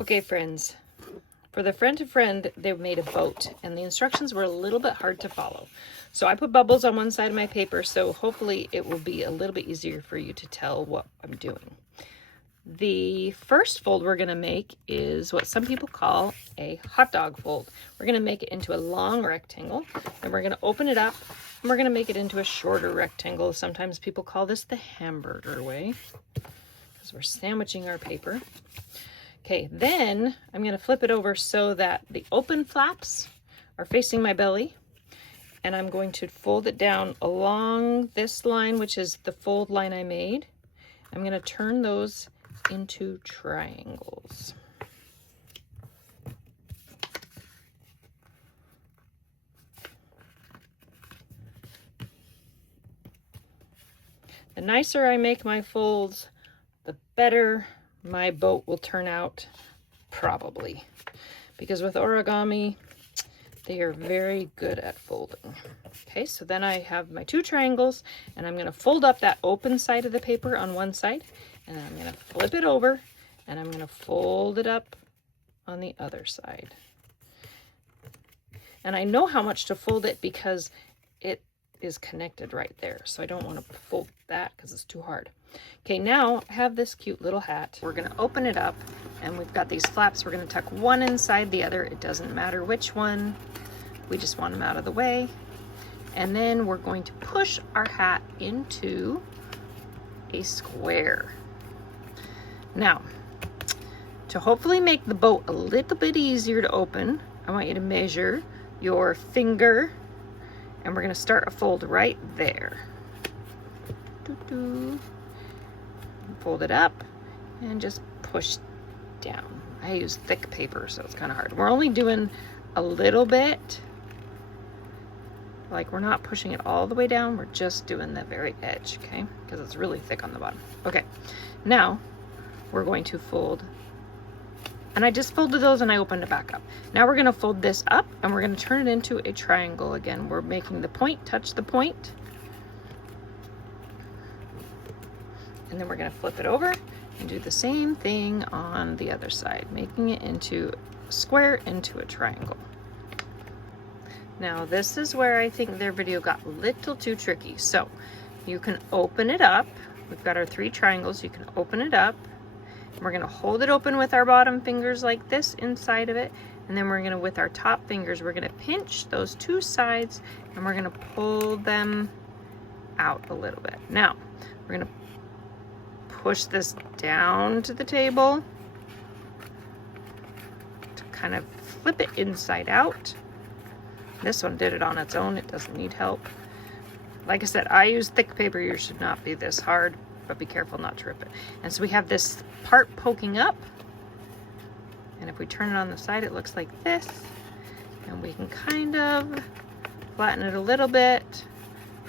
Okay, friends, for the friend to friend, they made a boat, and the instructions were a little bit hard to follow. So I put bubbles on one side of my paper, so hopefully it will be a little bit easier for you to tell what I'm doing. The first fold we're going to make is what some people call a hot dog fold. We're going to make it into a long rectangle, and we're going to open it up, and we're going to make it into a shorter rectangle. Sometimes people call this the hamburger way, because we're sandwiching our paper. Okay, then I'm going to flip it over so that the open flaps are facing my belly, and I'm going to fold it down along this line, which is the fold line I made. I'm going to turn those into triangles. The nicer I make my folds, the better my boat will turn out, probably, because with origami they are very good at folding. Okay, so then I have my two triangles, and I'm going to fold up that open side of the paper on one side, and then I'm going to flip it over, and I'm going to fold it up on the other side. And I know how much to fold it because it is connected right there, so I don't want to fold that because it's too hard. Okay, now I have this cute little hat. We're going to open it up, and we've got these flaps. We're going to tuck one inside the other. It doesn't matter which one. We just want them out of the way. And then we're going to push our hat into a square. Now, to hopefully make the boat a little bit easier to open, I want you to measure your finger, and we're going to start a fold right there. Fold it up and just push down. I use thick paper, so it's kind of hard. We're only doing a little bit. Like, we're not pushing it all the way down. We're just doing the very edge, okay? Because it's really thick on the bottom. Okay, now we're going to fold. And I just folded those and I opened it back up. Now we're going to fold this up, and we're going to turn it into a triangle again. We're making the point touch the point. And then we're going to flip it over and do the same thing on the other side, making it into a square, into a triangle. Now this is where I think their video got a little too tricky. So you can open it up. We've got our three triangles. You can open it up. We're going to hold it open with our bottom fingers like this inside of it. And then we're going to, with our top fingers, we're going to pinch those two sides, and we're going to pull them out a little bit. Now we're going to push this down to the table to kind of flip it inside out. This one did it on its own. It doesn't need help. Like I said, I use thick paper. Yours should not be this hard, but be careful not to rip it. And so we have this part poking up, and if we turn it on the side, it looks like this, and we can kind of flatten it a little bit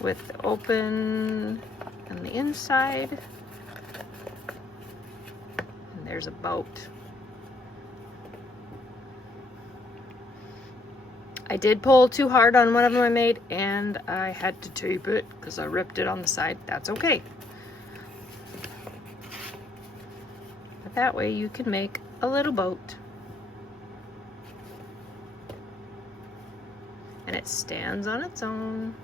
with the open and the inside. There's a boat. I did pull too hard on one of them I made, and I had to tape it because I ripped it on the side. That's okay. But that way you can make a little boat. And it stands on its own.